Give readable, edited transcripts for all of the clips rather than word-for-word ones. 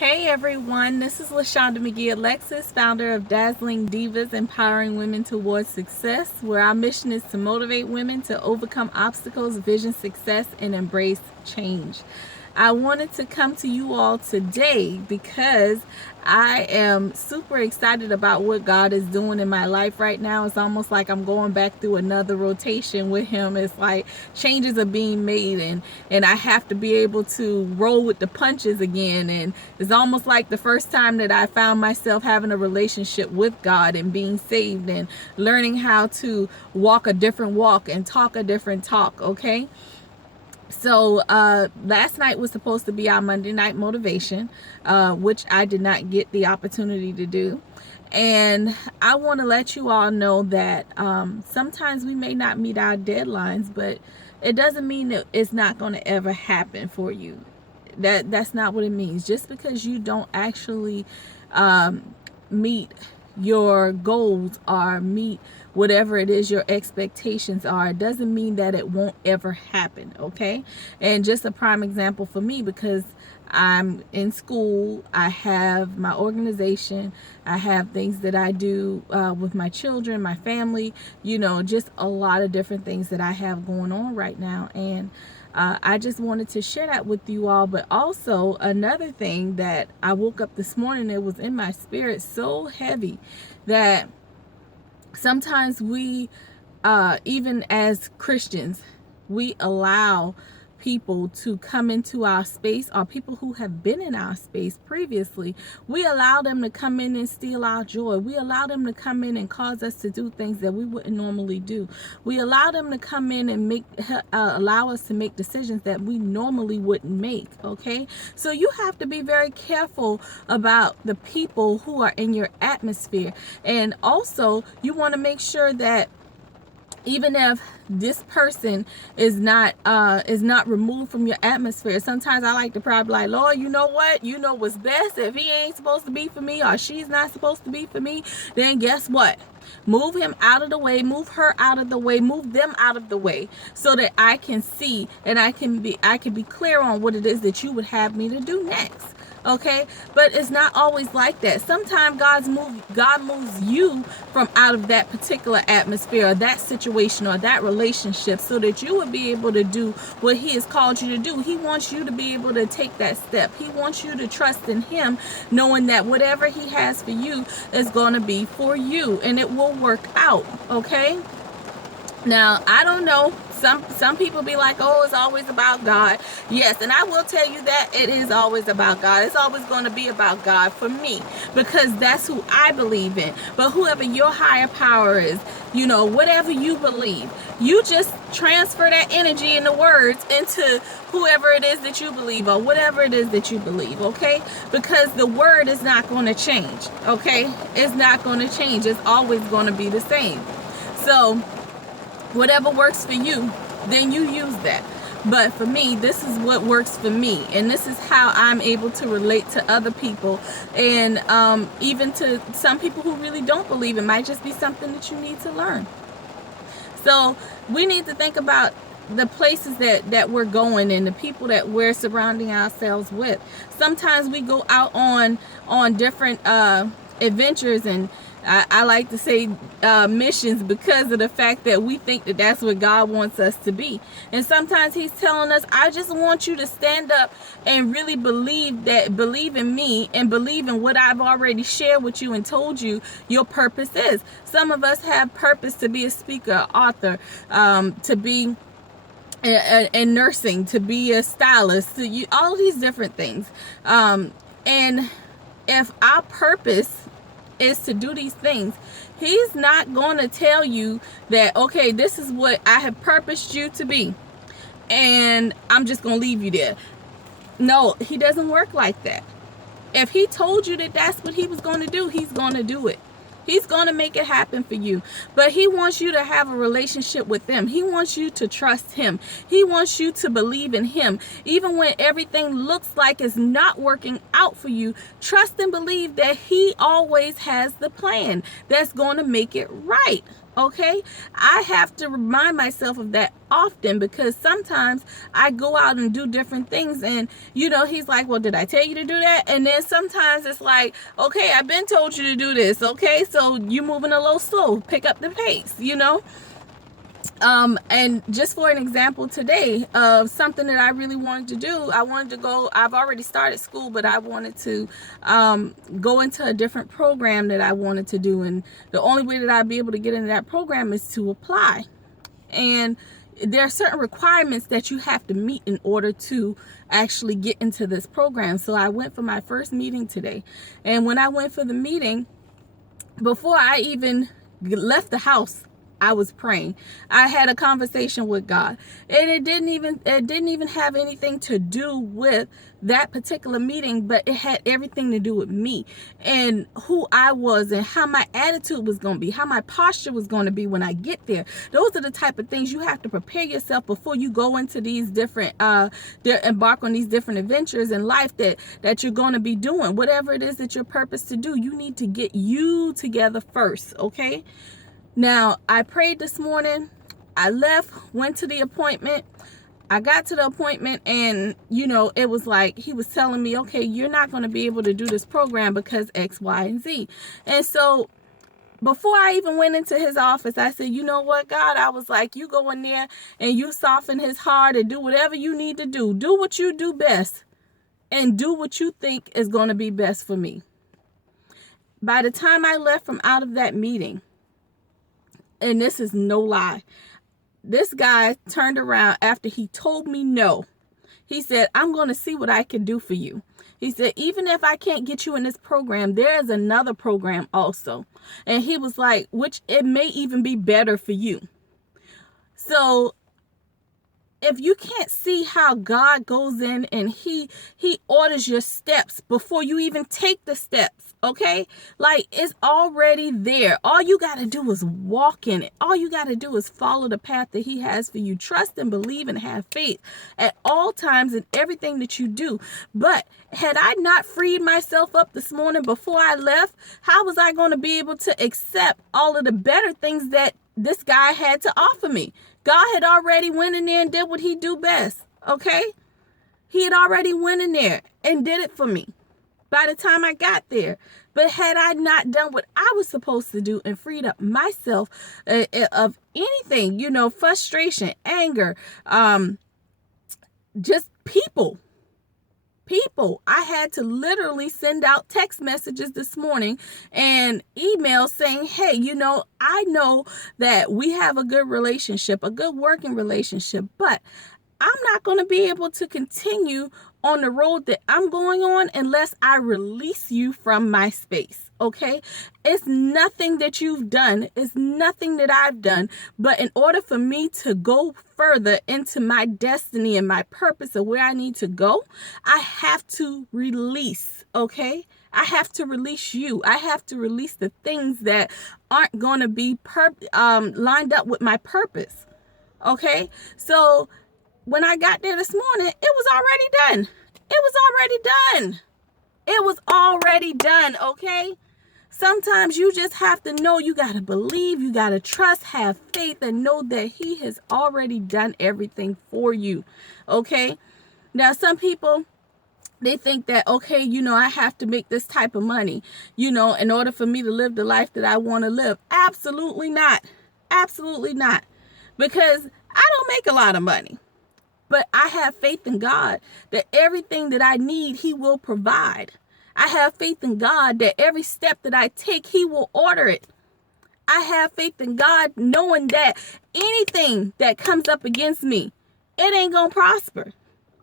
Hey everyone, this is LaShonda McGee Alexis, founder of Dazzling Divas, empowering women towards success, where our mission is to motivate women to overcome obstacles, vision success, and embrace change. I wanted to come to you all today because I am super excited about what God is doing in my life right now. It's almost like I'm going back through another rotation with Him. It's like changes are being made, and I have to be able to roll with the punches again. And it's almost like the first time that I found myself having a relationship with God and being saved and learning how to walk a different walk and talk a different talk, okay? So last night was supposed to be our Monday night motivation, which I did not get the opportunity to do. And I want to let you all know that sometimes we may not meet our deadlines, but it doesn't mean that it's not going to ever happen for you. That's not what it means. Just because you don't actually meet your goals or meet whatever it is your expectations are, it doesn't mean that it won't ever happen, okay? And just a prime example for me, because I'm in school, I have my organization, I have things that I do with my children, my family, just a lot of different things that I have going on right now. And I just wanted to share that with you all. But also another thing that I woke up this morning, it was in my spirit so heavy that sometimes we, even as Christians, we allow people to come into our space, or people who have been in our space previously. We allow them to come in and steal our joy. We allow them to come in and cause us to do things that we wouldn't normally do. We allow them to come in and allow us to make decisions that we normally wouldn't make, okay? So you have to be very careful about the people who are in your atmosphere. And also, you want to make sure that even if this person is not removed from your atmosphere, sometimes I like to probably like, Lord, you know what? You know what's best. If he ain't supposed to be for me, or she's not supposed to be for me, then guess what? Move him out of the way, move her out of the way, move them out of the way, so that I can see and I can be clear on what it is that you would have me to do next. Okay, but it's not always like that. Sometimes God moves you from out of that particular atmosphere, or that situation, or that relationship, so that you would be able to do what He has called you to do. He wants you to be able to take that step. He wants you to trust in Him, knowing that whatever He has for you is going to be for you, and it will work out. Okay. Now, I don't know. Some people be like, oh, it's always about God. Yes, and I will tell you that it is always about God. It's always going to be about God for me, because that's who I believe in. But whoever your higher power is, whatever you believe, you just transfer that energy and the words into whoever it is that you believe, or whatever it is that you believe, okay? Because the word is not going to change, okay? It's not going to change. It's always going to be the same. So whatever works for you, then you use that. But for me, this is what works for me, and this is how I'm able to relate to other people, and even to some people who really don't believe. It might just be something that you need to learn. So we need to think about the places that we're going and the people that we're surrounding ourselves with. Sometimes we go out on different adventures, and I like to say missions, because of the fact that we think that that's what God wants us to be. And sometimes He's telling us, I just want you to stand up and really believe in me, and believe in what I've already shared with you and told you your purpose is. Some of us have purpose to be a speaker, author, to be in nursing, to be a stylist, all of these different things. And if our purpose is to do these things, He's not going to tell you that, okay, this is what I have purposed you to be, and I'm just going to leave you there. No, He doesn't work like that. If He told you that that's what He was going to do, He's going to do it. He's going to make it happen for you. But He wants you to have a relationship with Him. He wants you to trust Him. He wants you to believe in Him. Even when everything looks like it's not working out for you, trust and believe that He always has the plan that's going to make it right. Okay, I have to remind myself of that often, because sometimes I go out and do different things, and he's like, well, did I tell you to do that? And then sometimes it's like, okay, I've been told you to do this. Okay, so you moving a little slow, pick up the pace. And just for an example today of something that I really wanted to do, I've already started school, but I wanted to go into a different program that I wanted to do. And the only way that I'd be able to get into that program is to apply. And there are certain requirements that you have to meet in order to actually get into this program. So I went for my first meeting today. And when I went for the meeting, before I even left the house, I was praying. I had a conversation with God, and it didn't even have anything to do with that particular meeting, but it had everything to do with me and who I was and how my attitude was going to be, how my posture was going to be when I get there. Those are the type of things you have to prepare yourself before you go into these different embark on these different adventures in life that you're going to be doing. Whatever it is that you're purposed to do, you need to get you together first, okay? Now, I prayed this morning. I left, went to the appointment. I got to the appointment, and, it was like he was telling me, okay, you're not going to be able to do this program because X, Y, and Z. And so before I even went into his office, I said, you know what, God? I was like, you go in there and you soften his heart and do whatever you need to do. Do what you do best and do what you think is going to be best for me. By the time I left from out of that meeting, and this is no lie, this guy turned around after he told me no. He said, I'm going to see what I can do for you. He said, even if I can't get you in this program, there is another program also. And he was like, which it may even be better for you. So if you can't see how God goes in and he orders your steps before you even take the steps, okay? Like, it's already there. All you got to do is walk in it. All you got to do is follow the path that he has for you. Trust and believe and have faith at all times in everything that you do. But had I not freed myself up this morning before I left, how was I going to be able to accept all of the better things that this guy had to offer me? God had already went in there and did what he do best, okay? He had already went in there and did it for me by the time I got there. But had I not done what I was supposed to do and freed up myself of anything, frustration, anger, just people, I had to literally send out text messages this morning and emails saying, hey, I know that we have a good relationship, a good working relationship, but I'm not going to be able to continue on the road that I'm going on unless I release you from my space. Okay? It's nothing that you've done. It's nothing that I've done. But in order for me to go further into my destiny and my purpose of where I need to go, I have to release. Okay? I have to release you. I have to release the things that aren't going to be lined up with my purpose. Okay? So when I got there this morning, it was already done. It was already done. It was already done, okay? Sometimes you just have to know, you got to believe, you got to trust, have faith, and know that he has already done everything for you, okay? Now, some people, they think that, okay, I have to make this type of money, in order for me to live the life that I want to live. Absolutely not. Absolutely not. Because I don't make a lot of money. But I have faith in God that everything that I need, he will provide. I have faith in God that every step that I take, he will order it. I have faith in God knowing that anything that comes up against me, it ain't going to prosper.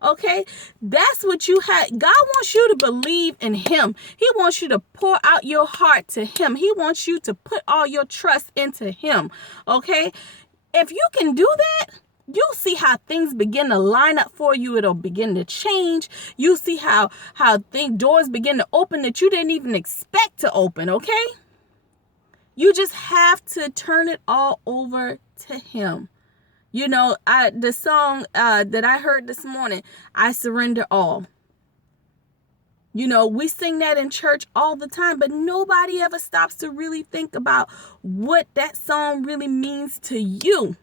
Okay? That's what you have. God wants you to believe in him. He wants you to pour out your heart to him. He wants you to put all your trust into him. Okay? If you can do that, you'll see how things begin to line up for you. It'll begin to change. You'll see how doors begin to open that you didn't even expect to open, okay? You just have to turn it all over to him. The song that I heard this morning, I Surrender All. You know, we sing that in church all the time, but nobody ever stops to really think about what that song really means to you.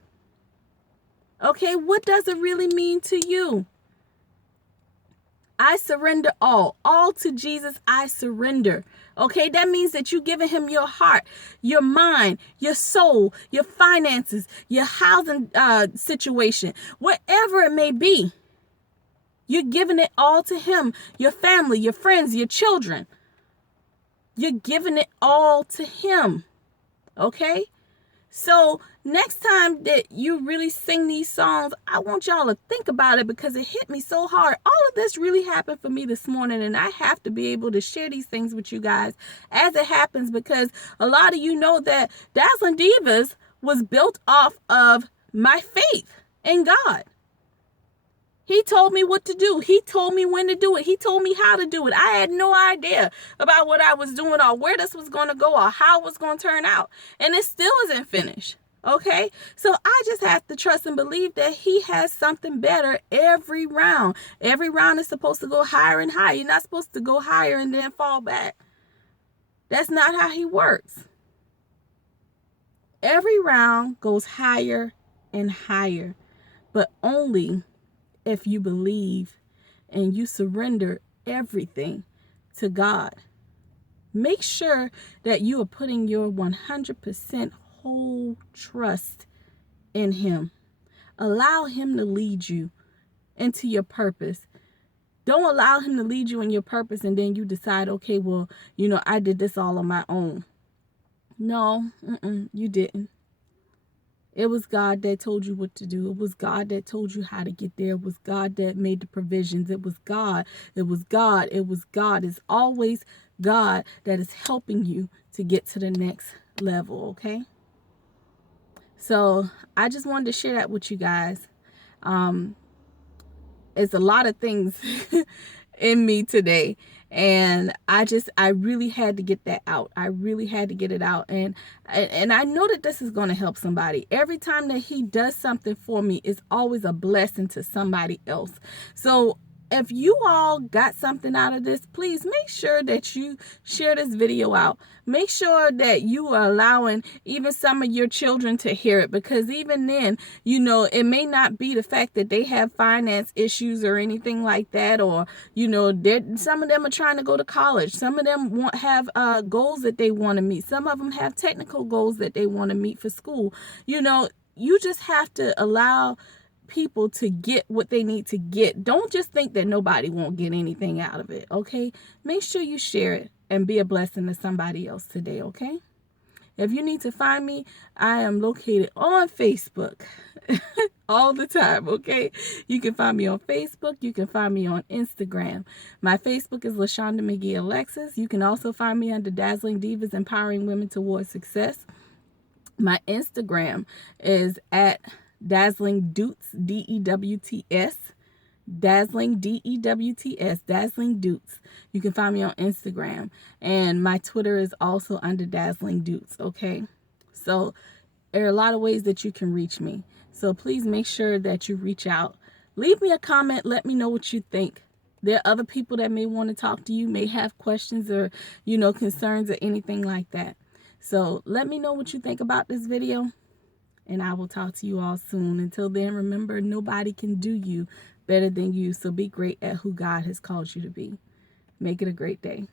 Okay, what does it really mean to you? I surrender all to Jesus. I surrender. Okay, that means that you're giving him your heart, your mind, your soul, your finances, your housing situation, whatever it may be. You're giving it all to him, your family, your friends, your children. You're giving it all to him. Okay? So next time that you really sing these songs, I want y'all to think about it because it hit me so hard. All of this really happened for me this morning, and I have to be able to share these things with you guys as it happens, because a lot of you know that Dazzling Divas was built off of my faith in God. He told me what to do. He told me when to do it. He told me how to do it. I had no idea about what I was doing or where this was going to go or how it was going to turn out. And it still isn't finished. Okay? So I just have to trust and believe that he has something better every round. Every round is supposed to go higher and higher. You're not supposed to go higher and then fall back. That's not how he works. Every round goes higher and higher, but only if you believe and you surrender everything to God. Make sure that you are putting your 100% whole trust in him. Allow him to lead you into your purpose. Don't allow him to lead you in your purpose and then you decide, okay, well, you know, I did this all on my own. No, you didn't. It was God that told you what to do. It was God that told you how to get there. It was God that made the provisions. It was God. It was God. It was God. It's always God that is helping you to get to the next level, okay? So I just wanted to share that with you guys. It's a lot of things in me today. And I really had to get that out. I really had to get it out. And I know that this is going to help somebody. Every time that he does something for me, it's always a blessing to somebody else. So if you all got something out of this, please make sure that you share this video out. Make sure that you are allowing even some of your children to hear it, because even then, you know, it may not be the fact that they have finance issues or anything like that, or, you know, some of them are trying to go to college. Some of them have goals that they want to meet. Some of them have technical goals that they want to meet for school. You know, you just have to allow people to get what they need to get. Don't just think that nobody won't get anything out of it, okay? Make sure you share it and be a blessing to somebody else today, okay? If you need to find me, I am located on Facebook all the time, okay? You can find me on Facebook. You can find me on Instagram. My Facebook is LaShonda McGee Alexis. You can also find me under Dazzling Divas, Empowering Women Towards Success. My Instagram is at Dazzling Doots, D-E-W-T-S. Dazzling, D-E-W-T-S, Dazzling Doots. You can find me on Instagram. And my Twitter is also under Dazzling Doots, okay? So there are a lot of ways that you can reach me. So please make sure that you reach out. Leave me a comment. Let me know what you think. There are other people that may want to talk to you, may have questions or, you know, concerns or anything like that. So let me know what you think about this video. And I will talk to you all soon. Until then, remember, nobody can do you better than you. So be great at who God has called you to be. Make it a great day.